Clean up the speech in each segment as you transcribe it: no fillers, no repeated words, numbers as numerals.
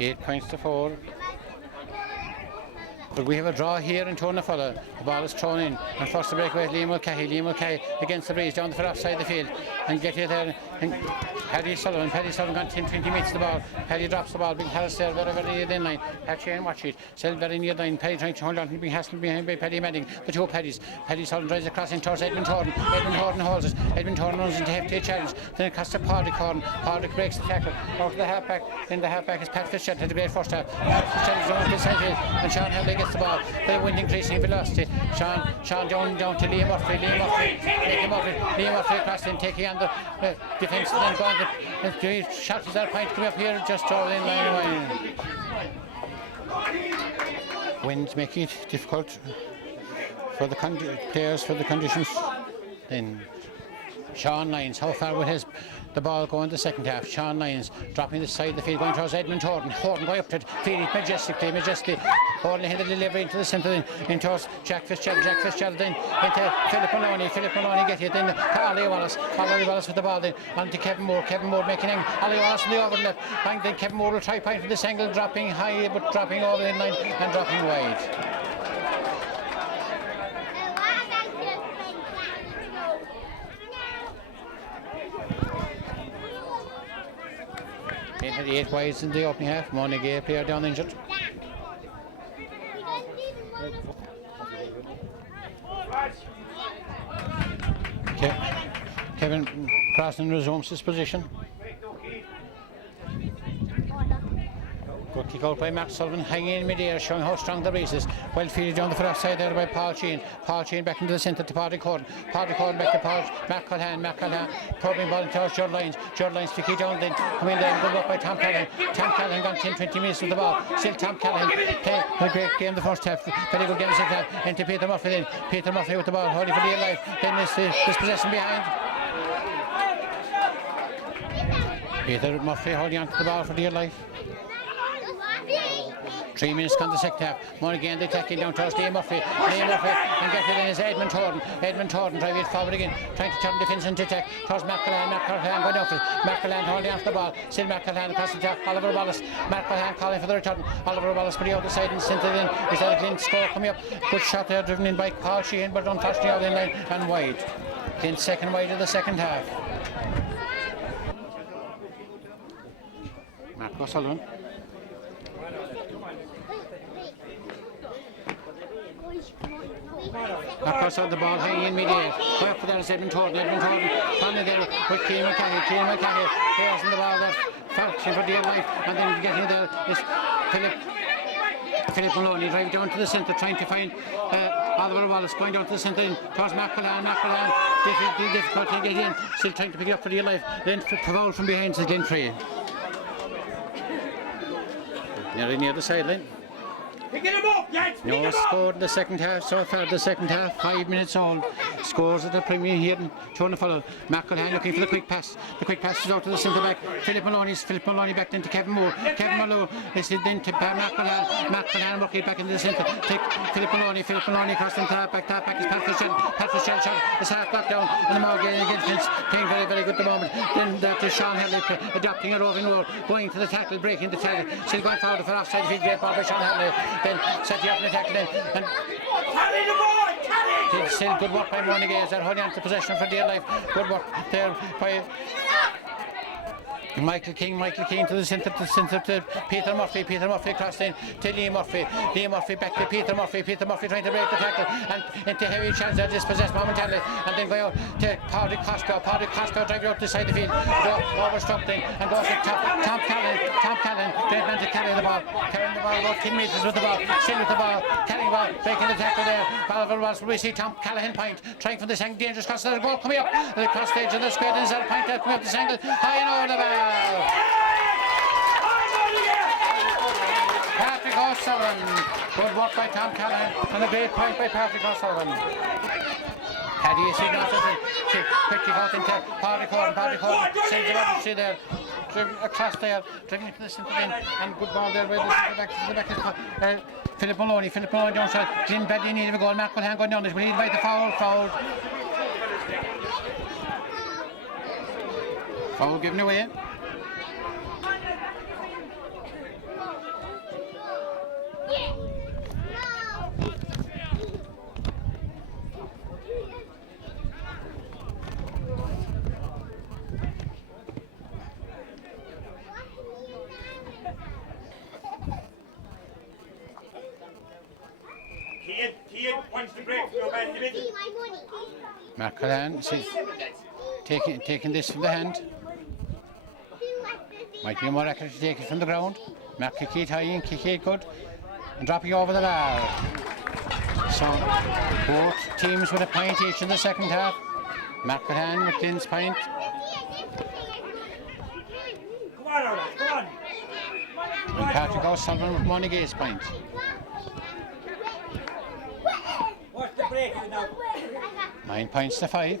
8 points to 4. But we have a draw here in Tournafulla. The ball is thrown in, and first to break away Liam Mulcahy against the breeze down the far offside the field, and get it there. And Paddy Sullivan got 10-20 meters to the ball. Paddy drops the ball. Big Harris there, very near the line. Patchy and watch it. Still very near the line. Paddy trying to hold on. Big Hassel behind by Paddy Madding. The two Paddys. Paddy Sullivan drives across in towards Edmund Thornton. Edmund Thornton holds it. Edmund Thornton runs into hefty challenge. Then it cuts to Padraig Thornton. Padraig breaks the tackle out to the halfback. Then the halfback is Pat Fitzgerald. Had a great first half. Pat Fitzgerald is on the side field, and Sean Hadley gets the ball. The wind increasing velocity. Sean down to Liam Murphy. Liam Murphy across in, taking on the defence, and then gone. The shot is that point coming up here just over in line away. Winds making it difficult for the players for the conditions. Then Sean Lyons, how far will the ball go in the second half? Sean Lyons dropping the side of the field, going towards Edmund Thornton. Thornton going up to feed it majestically. Holding ahead of the delivery into the centre, in towards Jack Fitzgerald then into Philip Maloney get it, then Ollie Wallace with the ball, then on to Kevin Moore making Ollie Wallace in the overlap, and then Kevin Moore will try point from this angle, dropping high but dropping over the line and dropping wide. Into the 8 wides in the opening half. Monagea player down injured. Kevin Crossan resumes his position. Good kick out by Matt Sullivan, hanging in mid-air, showing how strong the race is. Well fielded down the far side there by Paul Sheehan. Paul Sheehan back into the centre to Padraig Gordon. Padraig Gordon back to Matt Culhan. Probing ball towards Judd Lyons. Judd Lyons to kick down then. Coming down, good work by Tom Callahan. Tom Callahan gone 10-20 minutes with the ball. Still Tom Callahan playing a great game the first half. Very good game the second half. Into Peter Murphy then. Peter Murphy with the ball, holding for dear life. Then this possession behind. Peter Murphy holding on to the ball for dear life. 3 minutes gone the second half. Monagea they tackle down towards Liam Murphy and get it in is Edmund Thornton driving it forward again, trying to turn defence into attack towards McCullough going down for it. McCullough holding off the ball, still McCullough across the top. Oliver Wallace, McCullough calling for the return. Oliver Wallace put the other side and sent it in. Is that a Glin score coming up? Good shot there driven in by Paul Sheehan, but unfortunately out in line and wide. Then second wide of the second half. Marco Sullivan. Across on the ball, hanging in mid-air. Go up for that is Edmund Thornton. Finally there with Cian McCanny. There's in the ball there, fighting for dear life. And then getting there is Philip Maloney driving down to the centre, trying to find Oliver Wallace going down to the centre in towards McCullough. Difficult to get in, still trying to pick it up for dear life. Then foul from behind to Glin free. Near the sideline. No score in the second half so far. The second half, 5 minutes old. Scores at the Premier here in Tournafulla. McElhan looking for the quick pass. The quick pass is out to the centre back. Philip Maloney back into Kevin Moore. Kevin Malone is then to McElhan. McElhan working back into the centre. Take Philip Maloney across the half back. Half back is Pat Fitzgerald shot. It's half blocked down and the Monagea against fence. Playing very, very good at the moment. Then that is Sean Hadley adopting a roving roll. Going to the tackle, breaking the tackle. Still going forward for offside field. Great ball by Sean Hadley. Then set you up in the tackle then. And still good work by Monagea as they're holding on to possession for dear life. Good work there by Michael King to the centre to Peter Murphy across in to Liam Murphy back to Peter Murphy trying to break the tackle and into heavy chance they're dispossessed momentarily and then go out to Padraig Costello driving out the side of the field, overstruck then and goes to Tom Callan great man to carrying the ball about 10 metres with the ball, still with the ball, carrying the ball, breaking the tackle there. Oliver Wallace, we see Tom Callahan point, trying from this angle, dangerous cross, there's a goal coming up, the cross stage of the square, there's a point there coming up this angle, high and over the ball. Patrick O'Sullivan, good work by Tom Callahan and a great point by Patrick O'Sullivan. Paddy is seen off quickly out into Padraig Gordon sends the ball to there, across there, driving into the centre end and good ball there where the back is Philip Maloney down shot, Glin badly needed a goal, McElhan going down this, we need to fight the foul given away. Mark Cullen taking this from the hand. Might be more accurate to take it from the ground. Mark kick it high and kick it good. And dropping over the bar. So both teams with a point each in the second half. Mark Cullen with Glin's point. And Patrick O'Sullivan with Monagea's point. What's the break now? 9 points to 5.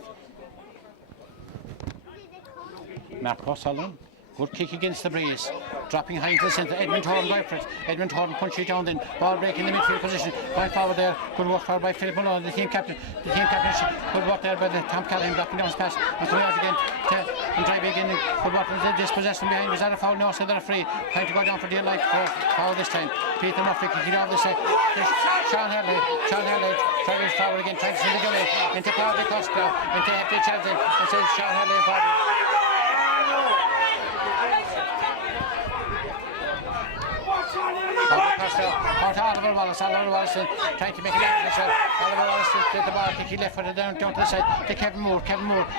Mark O'Sullivan. Good kick against the breeze. Dropping high into the centre. Edmund Horton going for it. Edmund Horton punching it down then. Ball break in the midfield position. Going forward there. Good work forward by Philip Malone, the team captain. Good work there by the Tom Callahan dropping down his pass. And coming out again. And driving again. Good work into this possession behind. Was that a foul? No, so they're free. Trying to go down for dear life. Foul this time. Peter Murphy kicking off this side. Sean Hurley driving forward again. Trying to see the goal into Claudia Costa. Into FD Chelsea. And says Sean Hurley and Paddy. Out to Oliver Wallace trying to make it out of himself. Oliver Wallace to the ball kick, he left footed down to the side to Kevin Moore,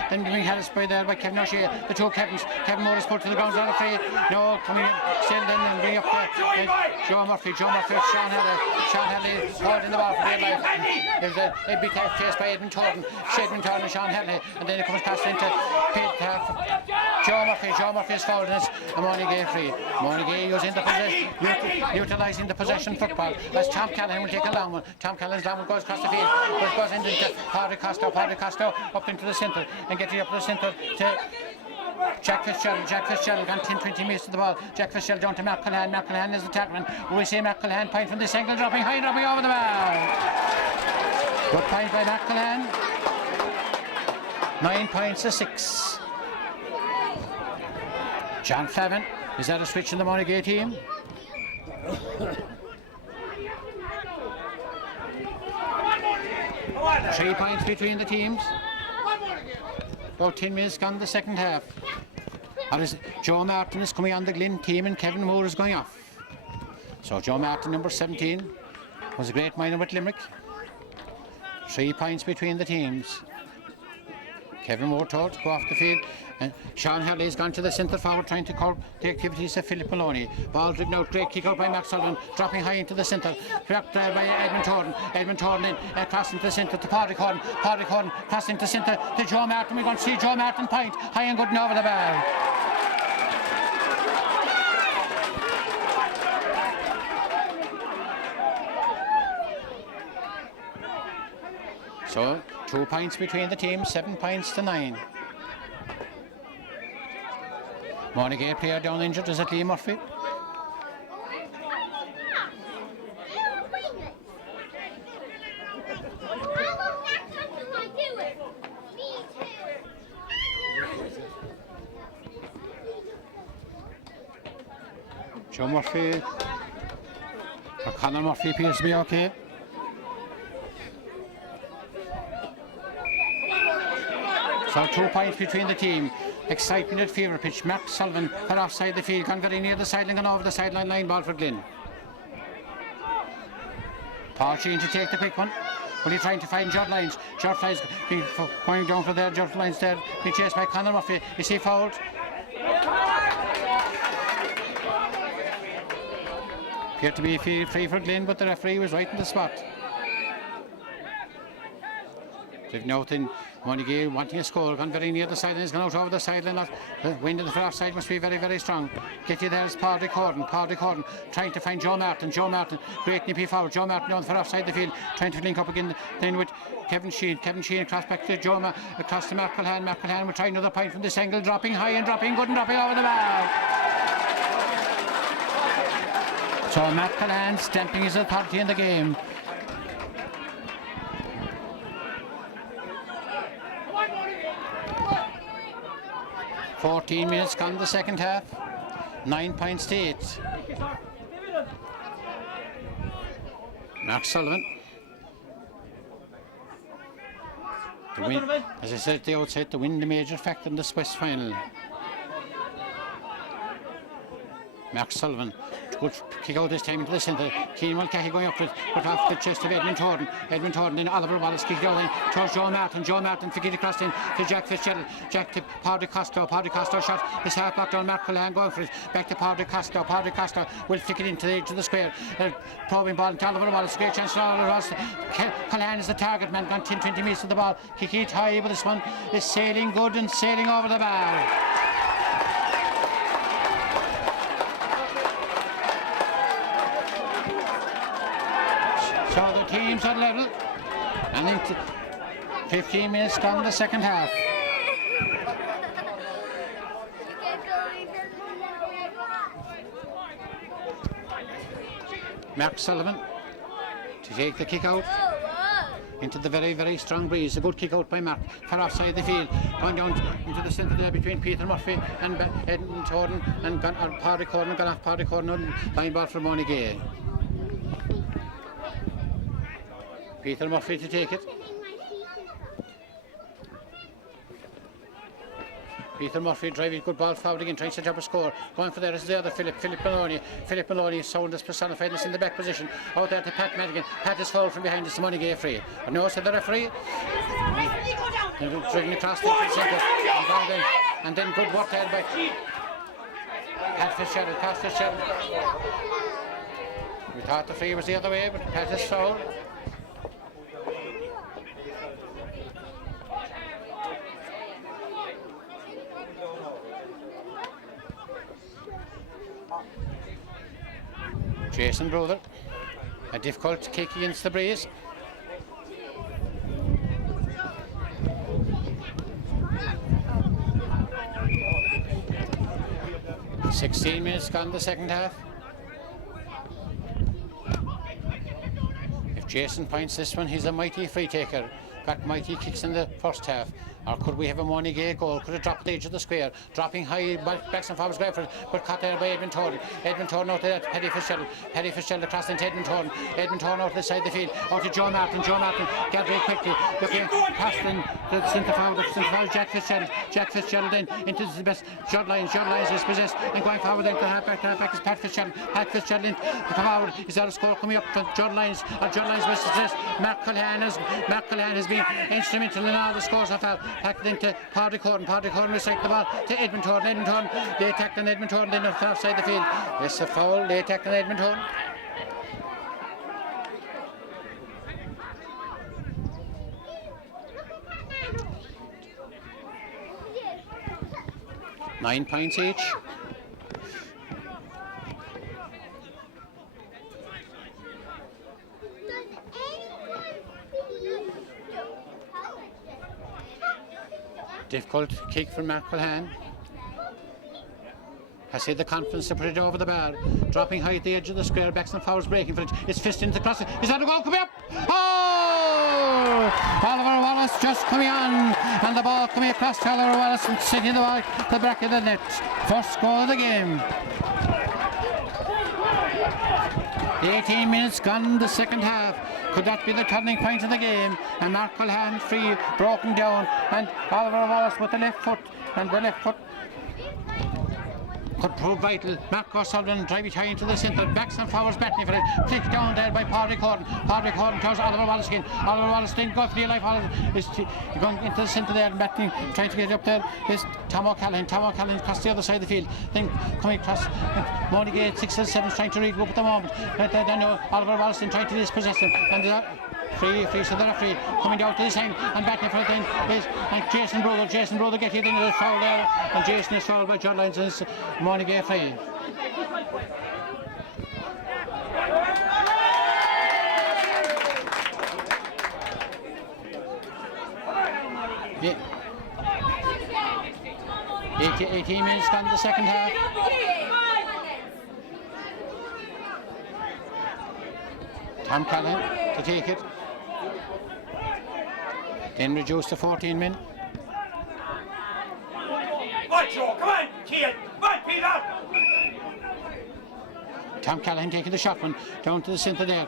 then being held by there by Kevin O'Shea, the two Kevins. Kevin Moore is put to the ground, not afraid. No, coming in, still then and bring up there. Joe Murphy, Sean Henley holding the ball for dear life. There's a big chase by Edmund Horton and Sean Henley, and then it comes past into Joe Murphy is fouled and Monagea free. Monagea using the possession, utilising the possession football as Tom Callahan will take a long one. Tom Callahan's long one goes across the field, but goes into Paddy Costa up into the centre and getting up to the centre to Jack Fitzgerald gone 10-20 metres to the ball. Jack Fitzgerald down to Mark Cullen. Mark Cullen is the tackman. We see Mark Cullen point from this angle, dropping over the bar. Good point by Mark Cullen. 9 points to 6. John Favin, is that a switch in the Monagea team? Three points between the teams. About 10 minutes gone the second half. Joe Martin is coming on the Glin team and Kevin Moore is going off. So Joe Martin, number 17, was a great minor with Limerick. 3 points between the teams. Kevin Moore told to go off the field. And Sean Hurley has gone to the centre forward trying to curb the activities of Philip Maloney. Ball driven out, great kick out by Max Sullivan, dropping high into the centre. Trapped by Edmund Horton. Edmund Horton in, crossing to the centre to Paddy Horton. Paddy Horton crossing to the centre to Joe Martin. We're going to see Joe Martin point high and good and over the bar. So 2 points between the teams, 7 points to 9. Monagea player down injured, is it Lee Murphy? Joe Murphy, or Conor Murphy appears to be okay. So 2 points between the team. Excitement at fever pitch. Mark Sullivan cut offside the field, gone very near the sideline and over the sideline line ball for Glin. Paul Sheen to take the quick one. But he's trying to find Judd Lyons. Judd Lyons going down for there. Judd Lyons there being chased by Conor Murphy. Is he fouled? Appeared to be free for Glin, but the referee was right in the spot. They've nothing. Monagea wanting a score, gone very near the sideline, has gone out over the sideline. The wind in the far side must be very, very strong. Get you there is Paddy Horton trying to find Joe Martin, great nippy forward. Joe Martin on the far offside the field, trying to link up again then with Kevin Sheehan across back to across to Mark Cullen. Mark Cullen will try another point from this angle, dropping high and dropping good and dropping over the bar. So Mark Cullen stamping his authority in the game. "14 minutes gone the second half, 9 points to 8. Mark Sullivan. The win, as I said at the outset, the win the major factor in this West final. Mark Sullivan Good kick out this time into the centre. Keane Mulcahy going up for it, but off the chest of Edmund Thornton. Edmund Thornton, then Oliver Wallace kicked out in towards Joe Martin. Joe Martin flicked it across in to Jack Fitzgerald. Jack to Paddy Costello. Paddy Costello shot. His half back down. Mark Cullen going for it. Back to Paddy Costello. Paddy Costello will flick it into the edge of the square. Probing ball into Oliver Wallace. Great chance for Oliver Wallace. Cullen is the target man. Gone 10-20 metres to the ball. Kicking it high, but this one is sailing good and sailing over the bar. So the teams are level, and then 15 minutes gone the second half. Mark Sullivan to take the kick out into the very, very strong breeze. A good kick out by Mark for offside the field. Going down into the centre there between Peter Murphy and Edmund Thornton and Paddy Corner. Gone off Paddy Corner. Line ball for Monagea. Peter Murphy to take it. Peter Murphy driving good ball forward again, trying to set up a score. Going for there is the other Philip Maloney. Philip Maloney sound as personifiedness in the back position. Out there to Pat Madigan. Pat is fouled from behind. It's the Monagea free. And no, said the referee. Driving across the centre. And then good work there by Pat Fitzgerald. Pat Fitzgerald. We thought the free was the other way, but Pat is fouled. Jason Brother, a difficult kick against the breeze. "16 minutes gone the second half. If Jason points this one, he's a mighty free taker. Got mighty kicks in the first half. Or could we have a Monagea goal? Could it drop the edge of the square? Dropping high, backs and forwards, great for it, but caught there by Edmund Thornton. Edmund Thornton out to that, Paddy Fitzgerald. Paddy Fitzgerald across into Edmund Thornton. Edmund Thornton out to the side of the field. Out to Joe Martin. Joe Martin gathering quickly. Looking past the centre forward, Jack Fitzgerald. Jack Fitzgerald then into the best. Judd Lyons is possessed. And going forward then to half back is Pat Fitzgerald. Pat Fitzgerald in the forward. Is there a score coming up from Judd Lyons? Judd Lyons was possessed. Mark Cullen has been instrumental in all the scores so far. Back into Paddy Corn. Paddy Corn recycled the ball to Edmund Thornton. Edmund Thornton, they attacked on Edmund Thornton, then off side the field. It's a foul, they attacked on Edmund Thornton. Nine points each. Difficult kick from Mark Cullen. Has had the confidence to put it over the bar. Dropping high at the edge of the square, backs and fouls breaking for it. It's fisted into the crossing. Is that a goal coming up? Oh! Oliver Wallace just coming on, and the ball coming across to Oliver Wallace and sitting the back of the net. First goal of the game. The 18 minutes gone the second half. Could that be the turning point of the game? And Mark Cullen free, broken down, and Oliver Wallace with the left foot, and the left foot could prove vital. Mark O'Sullivan drive it high into the centre, backs and forwards battling for it. Flicked down there by Paddy Corn. Paddy Corn towards Oliver Wallace again. Oliver Wallace didn't go for the life. Is going into the centre there and battling, trying to get it up there. Is Tom O'Callaghan. Tom O'Callaghan across the other side of the field. Then coming across Monagea 6 and 7 trying to regroup at the moment. Then Oliver Wallace then trying to dispossess them. And free, so they're free. Coming down to the side and back in front then is Jason Brother get hit into the foul there, and Jason is fouled by John Lyons and it's Monagea free. Yeah. 18 minutes gone the second half. Tom Cullen to take it. Then reduced to 14 men. Right, Joe, come on, kid. Right, Peter. Tom Callahan taking the shot one down to the centre there.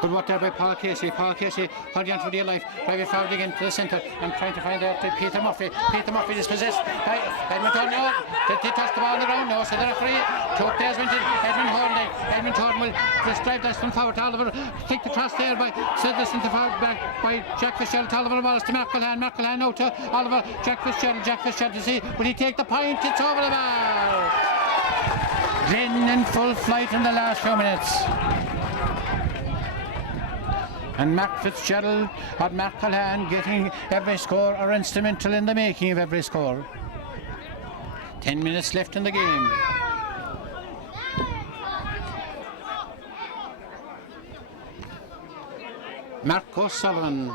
Good work there by Paul Casey. Paul Casey holding on for dear life. Drive it forward again to the centre and trying to find out Peter Murphy. Peter Murphy is possessed by Edmonton. No, they touched the ball on the ground. No, so the referee took the Edmund Horn. Edmund Horn will just drive this one forward to Oliver. Take the cross there by said the centre forward back by Jack Fitzgerald. Oliver Wallace to Marklehan. Marklehan now to Oliver. Jack Fitzgerald to see. Will he take the point? It's over the bar. Glin in full flight in the last few minutes. And Mark Fitzgerald or Mark Culhan getting every score or instrumental in the making of every score. 10 minutes left in the game. Mark O'Sullivan,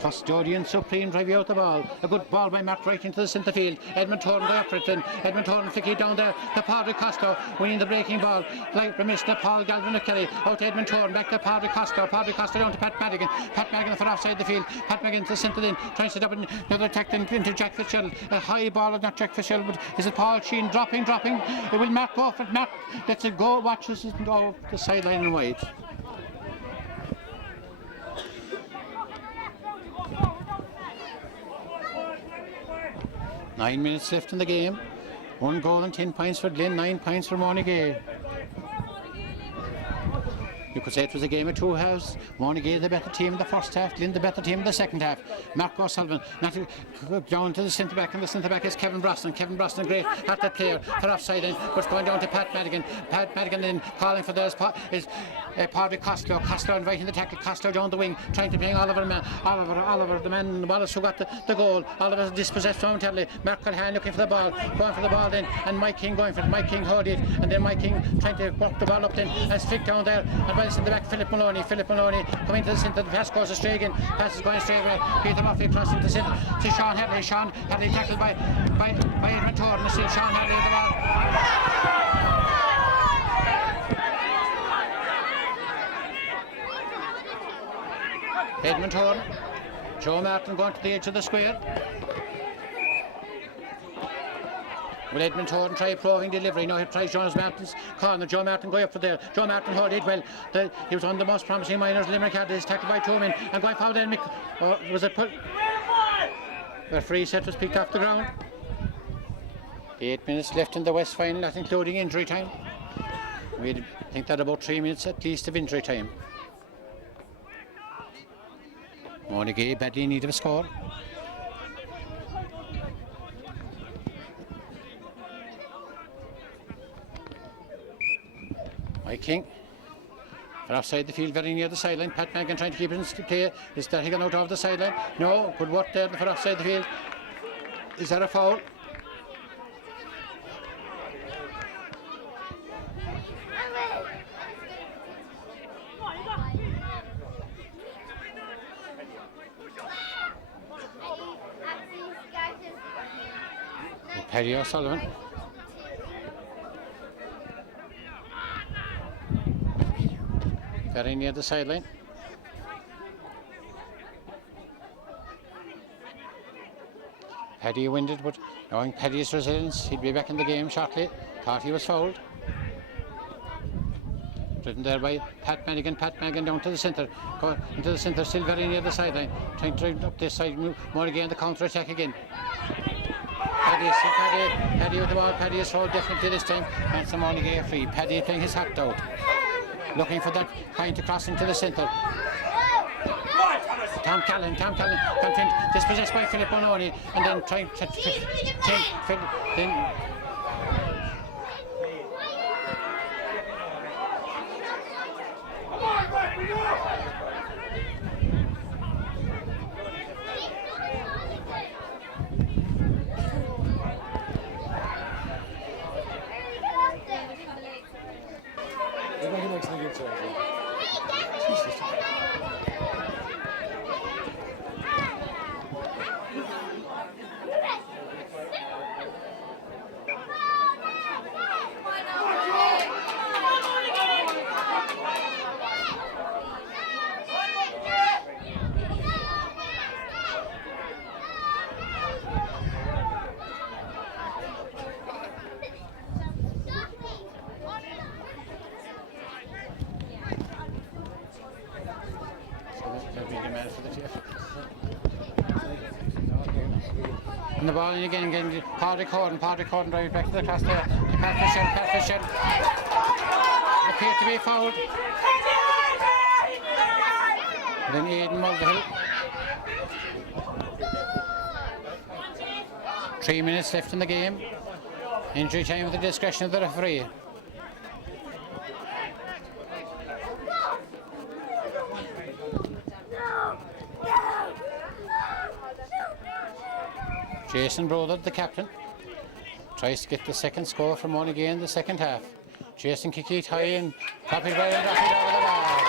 custodian supreme, drive out the ball. A good ball by Mark right into the centre field. Edmund Horn there for it, and Edmund Horn flick it down there to Padre Costo, winning the breaking ball. Like Mr. Paul Galvin Kelly out to Edmund Horn, back to Padre Costo. Padre Costo down to Pat Madigan. Pat Madigan for offside the field. Pat Madigan to the centre then, trying to set up another attack then into Jack Fitzgerald. A high ball of not Jack Fitzgerald, but is it Paul Sheen dropping? It will Mark go for it. Mark lets it go, watches it go the sideline and wide. Nine minutes left in the game. 1 goal and 10 points for Glin, 9 points for Monagea. You could say it was a game of two halves. Monagea the better team in the first half, Glin the better team in the second half. Mark O'Sullivan down to the centre back, and the centre back is Kevin Brosnan. Kevin Brosnan, great at that player for offside, and but going down to Pat Madigan. Pat Madigan then calling for theirs is Padre Costello. Costello inviting the tackle. Costello down the wing, trying to bring Oliver, the man Wallace who got the goal. Oliver dispossessed momentarily. Mark Culhan looking for the ball, going for the ball then, and Mike King going for it. Mike King hold it, and then Mike King trying to walk the ball up then and flick down there, and in the back Philip Maloney coming to the centre. The pass goes astray again. Pass is going astray. Peter Murphy crossing the centre to Sean Hadley. Sean Hadley tackled by Edmund Horn. And still Sean Hadley the ball. Edmund Horn. Joe Martin going to the edge of the square. Will Edmund Horn try a proving delivery? No, he tries Jonas Martin's corner. Joe Martin going up for there. Joe Martin hold it well. He was one of the most promising minors Limerick had. He's tackled by two men and going forward then. Was it put? The free set was picked off the ground. 8 minutes left in the West final, not including injury time. We think that about 3 minutes at least of injury time. Monagea badly in need of a score. Mike King for offside the field, very near the sideline. Pat Madigan trying to keep it in play. Is that he gone out of the sideline? No, good work there for offside the field. Is that a foul? Perry O'Sullivan. Very near the sideline. Paddy winded, but knowing Paddy's resilience, he'd be back in the game shortly. Thought he was fouled. Driven there by Pat Madigan. Pat Madigan down to the centre. Go into the centre, still very near the sideline. Trying to drive up this side, more again, the counter attack again. Paddy with the ball. Paddy is fouled definitely this time. And some Monagea free. Paddy playing his hat out. Looking for that point to cross into the centre. Tom Callan dispossessed by Philip Maloney, and then trying to then Putting the ball in again, getting Patrick Gordon drive back to the cross there. To pass the shell. Appear to be fouled. Then Aidan Mulvihill. 3 minutes left in the game. Injury time at the discretion of the referee. Jason Broder, the captain, tries to get the second score from Monagea in the second half. Jason kick it high and drop it well and drop it over the bar.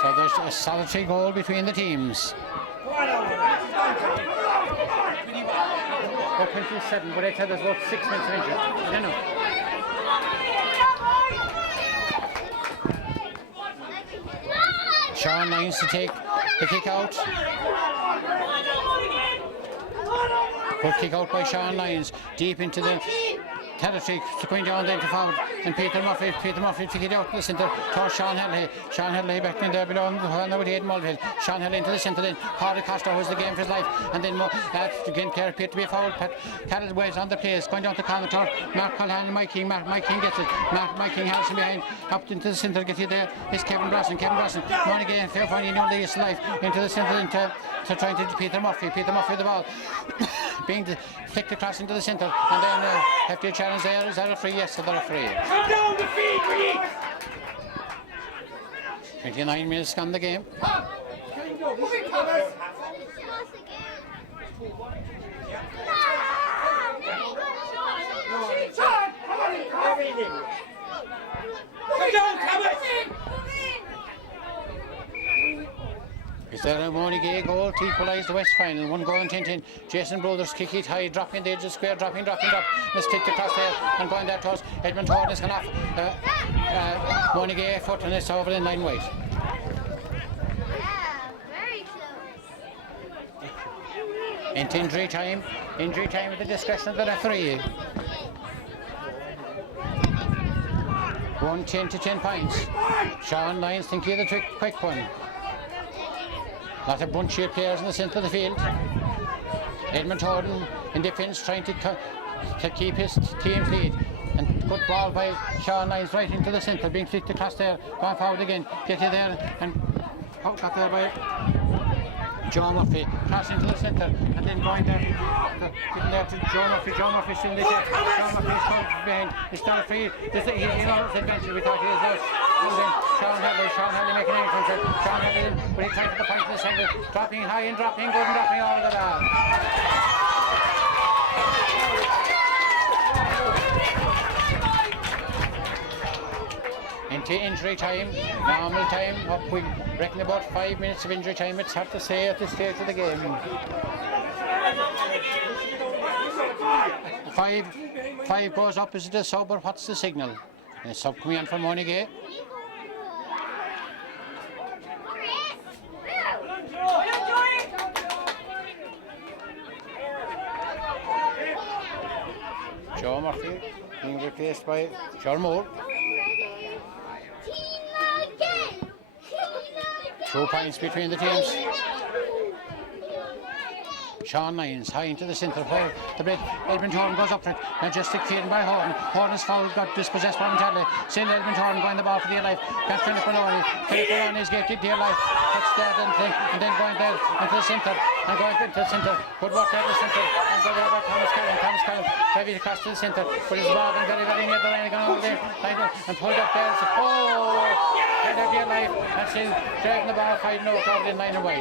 So there's a solitary goal between the teams. 27, but I tell us about 6 minutes of injury. I don't know. Sean Lyons to take the kick out. Good kick out by Sean Lyons deep into the territory, going down then to forward, and Peter Murphy to get out to the centre towards Sean Henley back in there below with Aidan Mulvihill. Sean Henley into the centre then, Hardy Costa was the game for his life, and then again Clare appeared to be a foul. Carroll Ways on the place, going down to Connaughton, Mark Culhan and Mike King gets it, Mike King has him behind, up into the centre, get you there, it's Kevin Brosnan, Monagea, fair find you know the use of life, into the centre, into trying to Peter Murphy with the ball, being flicked across into the centre, and then have to challenge there. Is that a free? Yes, they're a free. Come down the feet, please. 29 minutes gone the game. Is there a Monagea goal to equalise the West final? 1 goal and 10-10. Jason Brothers kick it high, dropping the edge of the square, dropping. Let's kick across there and going there towards Edmund Horton has gone off. Monagea foot and it's over in line wide. Very close. Into injury time at the discretion of the referee. 1-10 to 10 points. Sean Lyons thinking of the quick one. Lot of bunchy players in the centre of the field. Edmund Horton in defence trying to keep his team's lead. And good ball by Sean Lyons right into the centre, being flicked across there, going forward again, get you there, and got there by John Murphy, cross into the centre, and then going there, getting there to John Murphy. John Murphy still there. John Murphy is coming behind. He's still free. He's not adventure. We thought he was out. And then Sean Henley making an entrance. Sean Henley, but he tried to the point in the centre, dropping high and dropping good and dropping over the bar. Into injury time, normal time, we reckon about 5 minutes of injury time, it's hard to say at this stage of the game. Five goes up, is it a sub or what's the signal? A sub coming on from Monagea. Joe Murphy being replaced by John Moore. 2 points between the teams. Sean Lyons high into the centre for the break. Edmund Horton goes up for it. Majestic feeding by Horton. Horton's foul, got dispossessed by Daly. Still Edmund Horton going the ball for dear life. Got Philip Maloney. Philip Maloney is getting dear life. Puts that and then going there into the centre. And going into the centre. Good work there to the centre. And go there by Thomas Cullen. Heavy across to the centre. But his ball and very, very near the line. Going over there. And pulled up there. Head of dear life. And still dragging the ball 5 out over the line away.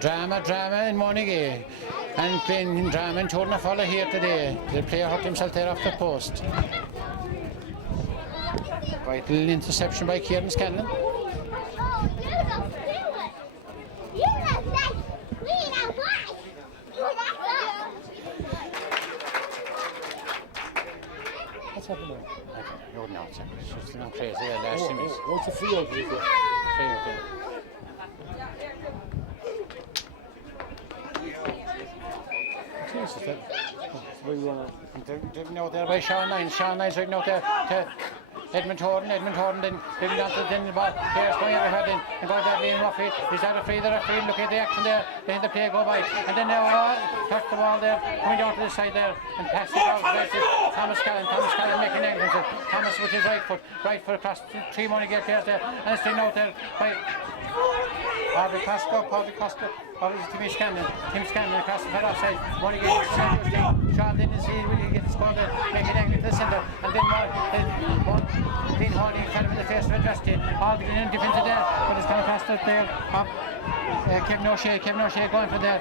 Drama in Monagea, and Glin drama in Tournafollah here today. The player hurt himself there off the post. Right, little interception by Kieran Scanlon. What's happening? I don't know. It's just not crazy. What's the field? Driven out there by Sean Lyons. Sean Lyons right out there to Edmund Horton then moving down to the ball. Here's going everywhere then, and going down Liam Ruffy. He's out of free, the referee looking at the action there, letting the play go by, and then now touch the ball there, coming down to the side there, and passing it out to Thomas Callan making entrance. Thomas with his right foot across three Monagea players there, and it's taken out there by Padraig Costa, Tim Scanlon across the far offside. Monagea, Sean then is will he get the score there, making angle to the centre, and then Glin holding kind of in the face of Justin. All the Glin defended there, but it's kind of passed out there. Kevin O'Shea going for there.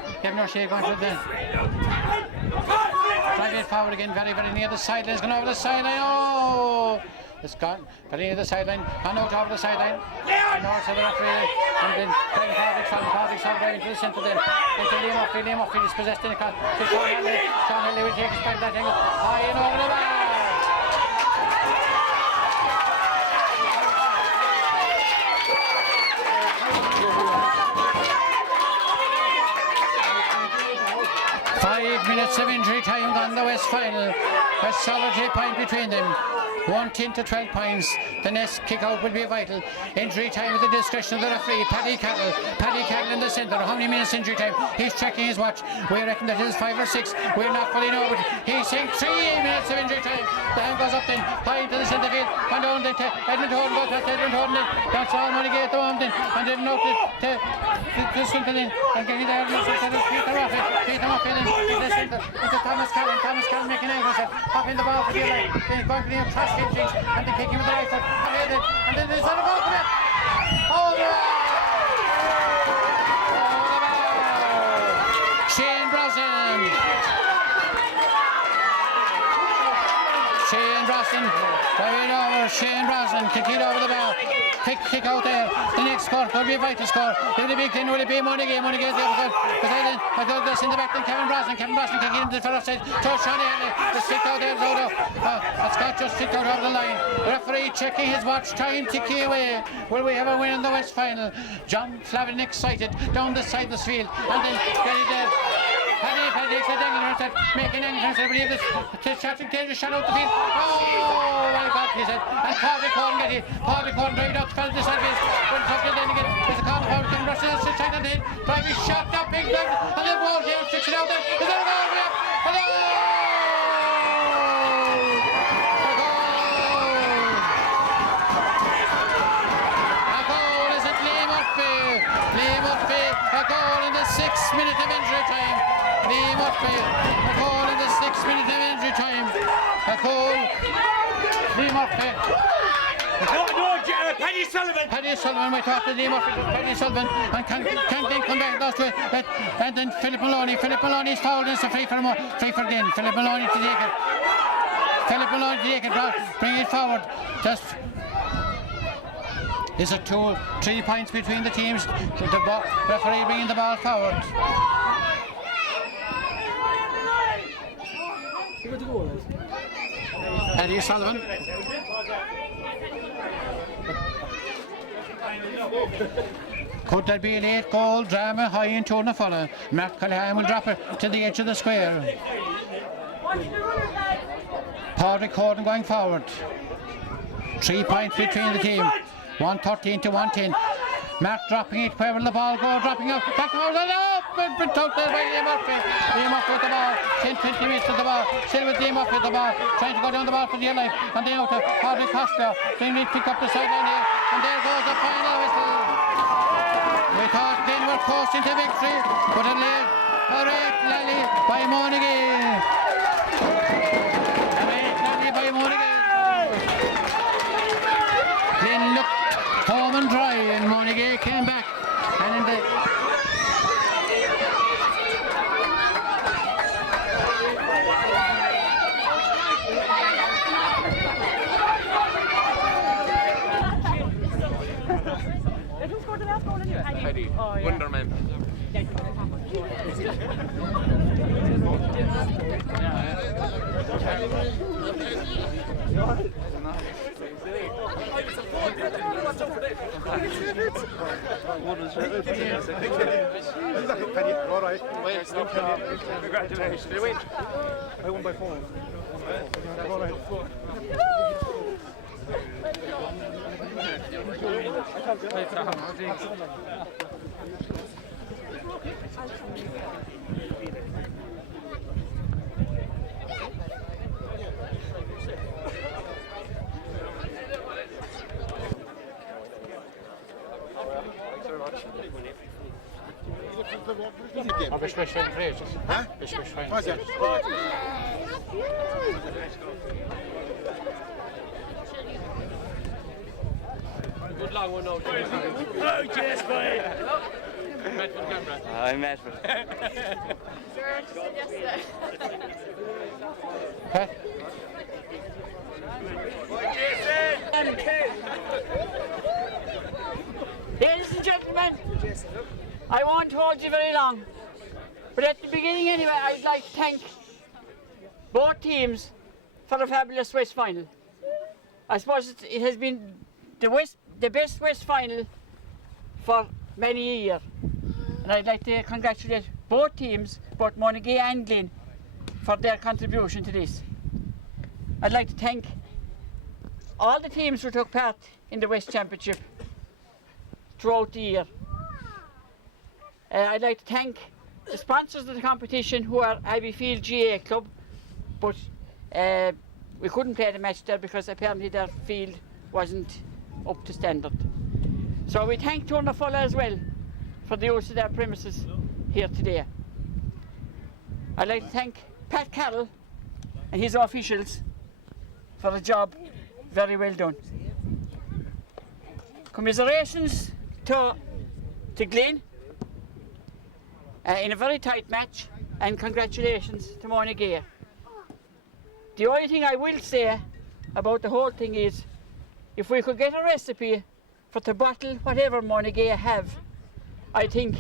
Drive it forward again, very, very near the sideline. It's gone over the sideline. Oh! It's gone, but near the sideline, and out over the sideline. And also the referee, and then playing Padraig driving to the centre then. Into Liam Murphy dispossessed in the cut. To Sean Henley will take his back that angle. High and over the bar. Minutes of injury time gone the West final. A solitary point between them. 1-10 to 12 points. The next kick out will be vital. Injury time at the discretion of the referee, Paddy Cattle in the centre. How many minutes injury time? He's checking his watch. We reckon that it is 5 or 6. We're not fully know, but he's saying 3 minutes of injury time. The hand goes up then, high into the centre field, and down then to Edmund Horton, goes past Edmund Horton then. That's all Monagea at the moment then, and then out to something in, and getting there, Peter Murphy then, into Thomas Callan making angles, up in the ball for the other, then going to the trash hitchings, and then kicking with the right foot, and then there's on the ball for that. Oh, the ball! Shane Brosnan, kicking over the ball. Kick out there. The next score will be a vital score. Will it be Glin? Will it be Monagea? Monagea's the other goal. I got this in the back then. Kevin Brosnan kicking into the far side. Towards Sean Henley. The stick out there. Scott just stick out over the line. The referee checking his watch. Time ticking away. Will we have a win in the West final? John Flavin excited down the side of the field. And then get it there. Paddy making entrance. I believe this shot out the field. Oh my God, he said. And Padraig Horton driving out to the side of his. But then again, there's a compound coming rushing to the side of the head. Driving shot up, big blood, and then Wall James sticks it out there. Is that a goal? Yeah. A goal! A goal is it Liam Murphy. A goal in the 6th minute of injury time. Liam Murphy, a goal in the 6th minute of injury time. A goal. Liam Murphy. Paddy Sullivan, we talked to Liam Murphy, Paddy Sullivan, and can then come back last way. And then Philip Maloney's fouled, and it's a free for Glin. Philip Maloney to take it, bring it forward. Just is it 3 points between the teams. The referee bringing the ball forward. Paddy Sullivan. Could there be an 8-goal drama high in Tournafulla? Mark Callahan will drop it to the edge of the square. Padraig Horton going forward. 3 points between the team. 113 to 110. Mark dropping it. Where will the ball go? Dropping up. Back over the lob. Been out there by Liam Murphy. Liam Murphy with the ball. 10-20 minutes with the ball. Still with Liam Murphy with the ball. Trying to go down the ball for the line. And then out to Padraig Costa. Then we pick up the sideline here. And there goes the final whistle. We thought Glin were coasting to victory. But a late rally by Monagea. A late rally by Monagea. Glin looked home and dry, and Monagea came back. And in the Wonderman. Congratulations. Did you win? I won by 4. Good long one now. Oh, yes, boy. I'm Medford. Ladies and gentlemen, I won't hold you very long, but at the beginning anyway, I'd like to thank both teams for a fabulous West final. I suppose it has been the best West final for many a year, and I'd like to congratulate both teams, both Monagea and Glin, for their contribution to this. I'd like to thank all the teams who took part in the West Championship throughout the year. I'd like to thank the sponsors of the competition, who are Abbeyfield GA Club, but we couldn't play the match there because apparently their field wasn't up to standard. So we thank Tournafulla as well for the use of their premises here today. I'd like to thank Pat Carroll and his officials for a job very well done. Commiserations to Glin in a very tight match, and congratulations to Monagea. The only thing I will say about the whole thing is, if we could get a recipe for to bottle whatever Monagea have, I think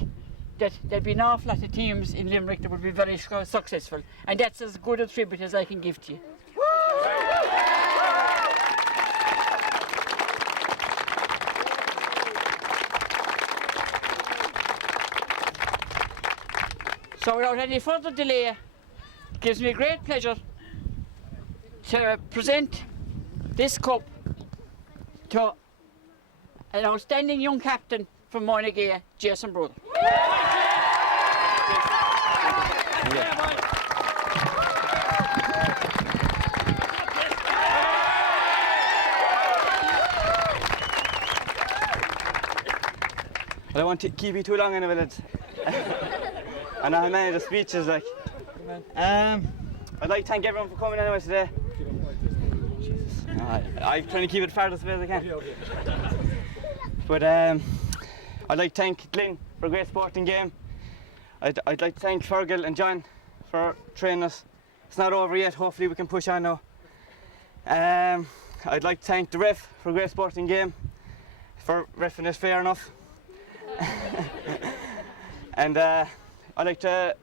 that there'd be an awful lot of teams in Limerick that would be very successful, and that's as good a tribute as I can give to you. So without any further delay, it gives me great pleasure to present this cup to an outstanding young captain from Monagea, Jason Brother. I don't want to keep you too long in a minute. I know how many of the speeches like. I'd like to thank everyone for coming anyway today. I'm trying to keep it far as I can. But I'd like to thank Glin for a great sporting game. I'd like to thank Fergal and John for training us. It's not over yet, hopefully we can push on now. I'd like to thank the ref for a great sporting game, for reffing it fair enough. And I'd like to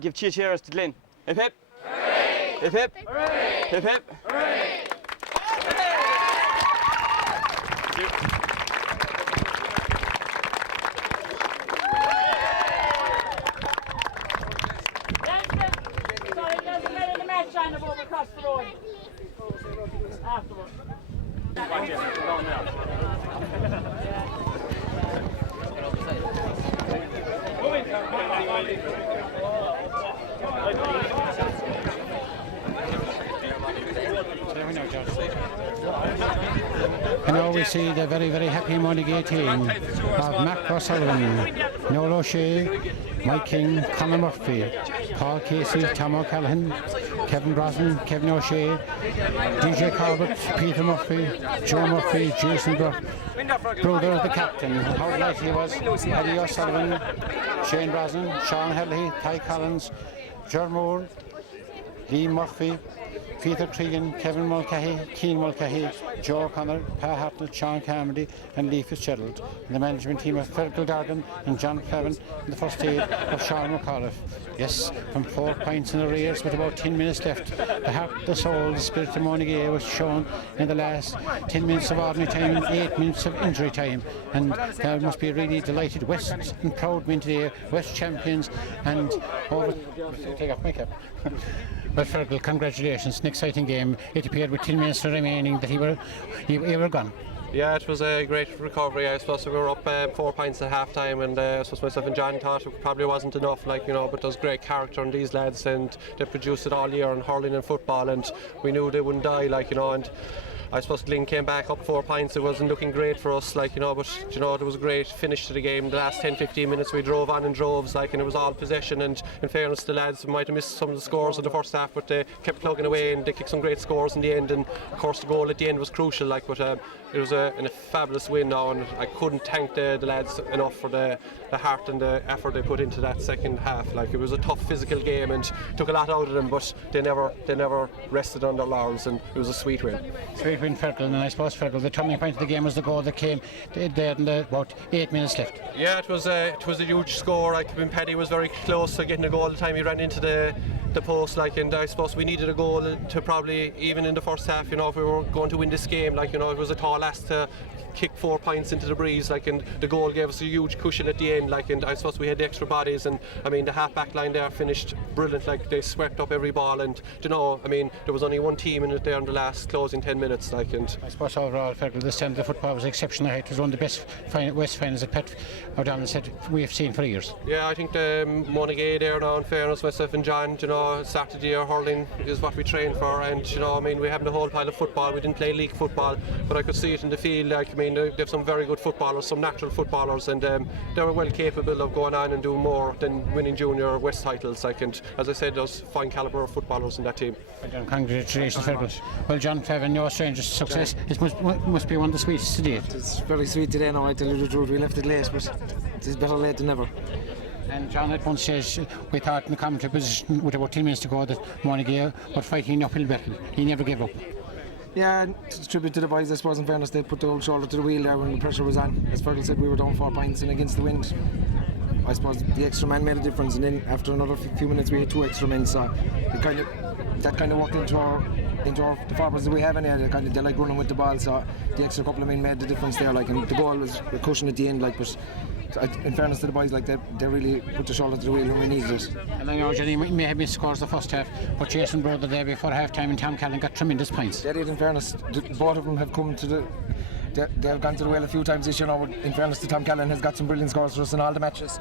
give cheers to Glin. Hip hip! Hooray! Hip hip! Hooray! Hip hip! Hooray! Sorry, there's a minute of the match on above across the road. Afterwards. And now we see the very, very happy Monagea team of Mac O'Sullivan, Noel O'Shea, Mike King, Conor Murphy, Paul Casey, Tom O'Callaghan, Kevin Brosnan, Kevin O'Shea, DJ Corbett, Peter Murphy, Joe Murphy, Jason Brother, the captain. How delighted he was. Eddie O'Sullivan, Shane Brosnan, Sean Helley, Ty Collins, Ger Moore, Lee Murphy, Peter Cregan, Kevin Mulcahy, Keane Mulcahy, Joe O'Connor, Pa Hartnett, Sean Carmody and Lee Fitzgerald. And the management team of Fergal Garden and John Clevin, and the first aid of Sean McAuliffe. Yes, from 4 points in arrears with about 10 minutes left. The heart, the soul, the spirit of Monagea was shown in the last 10 minutes of ordinary time and 8 minutes of injury time. And there must be really delighted West and proud men today, West champions, and over. Take off my cap. But Fergal, congratulations, an exciting game. It appeared with 10 minutes remaining that he were gone. Yeah, it was a great recovery. I suppose we were up 4 points at half time, and I suppose myself and John thought it probably wasn't enough, but there's great character in these lads, and they produced it all year in hurling and football, and we knew they wouldn't die, and I suppose Glin came back up 4 points. It wasn't looking great for us, but there was a great finish to the game. The last 10-15 minutes we drove on in droves, and it was all possession. And in fairness to the lads, we might have missed some of the scores in the first half, but they kept plugging away and they kicked some great scores in the end. And of course, the goal at the end was crucial. But it was a fabulous win now, and I couldn't thank the lads enough for the heart and the effort they put into that second half. It was a tough physical game and took a lot out of them, but they never rested on their laurels, and it was a sweet win. Sweet win, Fergal, and I suppose, Fergal, the turning point of the game was the goal that came there in about 8 minutes left. Yeah, it was a huge score. Paddy was very close to getting a goal the time he ran into the post, and I suppose we needed a goal to probably, even in the first half, if we were going to win this game, it was a tall ask to kick 4 points into the breeze, and the goal gave us a huge cushion at the end, and I suppose we had the extra bodies, and the half back line there finished brilliant, they swept up every ball, and there was only one team in it there in the last closing 10 minutes, and I suppose overall, Fergal, this time the football was exceptional. It was one of the best West finals that Pat O'Donnell said we have seen for years. Yeah, I think the Monagea there now, in fairness, myself and John, Saturday year hurling is what we train for, and we have the whole pile of football. We didn't play league football, but I could see it in the field. They have some very good footballers, some natural footballers, and they were well capable of going on and doing more than winning junior West titles. And as I said, there's fine calibre of footballers in that team. Well done, congratulations, Fergal. Well, John, Fev, no stranger to success. It must be one of the sweetest today. It's very sweet today now, I tell you the truth. We left it late, but it's better late than never. And John, at one stage, we thought in the commentary position with about 10 minutes to go that Monagea were fighting uphill battle. He never gave up. Yeah, it's a tribute to the boys, I suppose. In fairness, they put the old shoulder to the wheel there when the pressure was on. As Fergal said, we were down 4 points and against the wind. I suppose the extra man made a difference, and then after another few minutes we had 2 extra men, so that kind of worked into the forwards that we have in here. They like running with the ball, so the extra couple of men made the difference there. And the goal was a cushion at the end, but in fairness to the boys, they really put the shoulder to the wheel when we needed it. And I know Johnny may have missed scores the first half, but Jason Broad the day before half time and Tom Callan got tremendous points. They did, in fairness. Both of them have come to they have gone to the well a few times this year now. In fairness to Tom Callan, has got some brilliant scores for us in all the matches.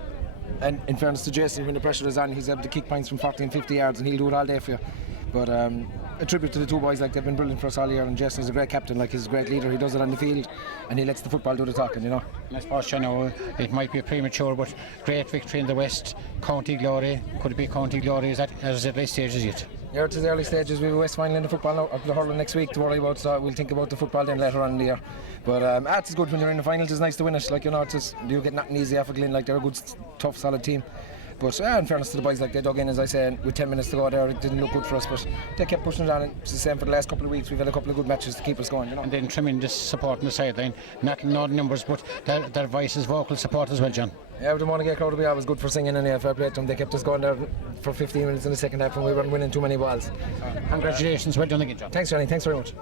And in fairness to Jason, when the pressure is on, he's able to kick points from 40 and 50 yards, and he'll do it all day for you. But a tribute to the two boys, they've been brilliant for us all year, and Jason's a great captain, he's a great leader. He does it on the field, and he lets the football do the talking, And I suppose, it might be premature, but great victory in the West. County glory. Could it be county glory? Is that at late stages yet? Yeah, it's the early stages. We have a West final in the football now, up the hurling next week to worry about, so we'll think about the football then later on in the year. But it's good when you're in the finals. It's nice to win it. You get nothing easy off of Glin. They're a good, tough, solid team. But in fairness to the boys, they dug in, as I say, with 10 minutes to go there. It didn't look good for us, but they kept pushing it on. It's the same for the last couple of weeks. We've had a couple of good matches to keep us going. And then tremendous support on the sideline. Not numbers, but their voices, vocal support as well, John. Yeah, the Monagea crowd will be always good for singing, and fair play to them. They kept us going there for 15 minutes in the second half, and we weren't winning too many balls. Congratulations, well done again, John. Thanks, Johnny. Thanks very much.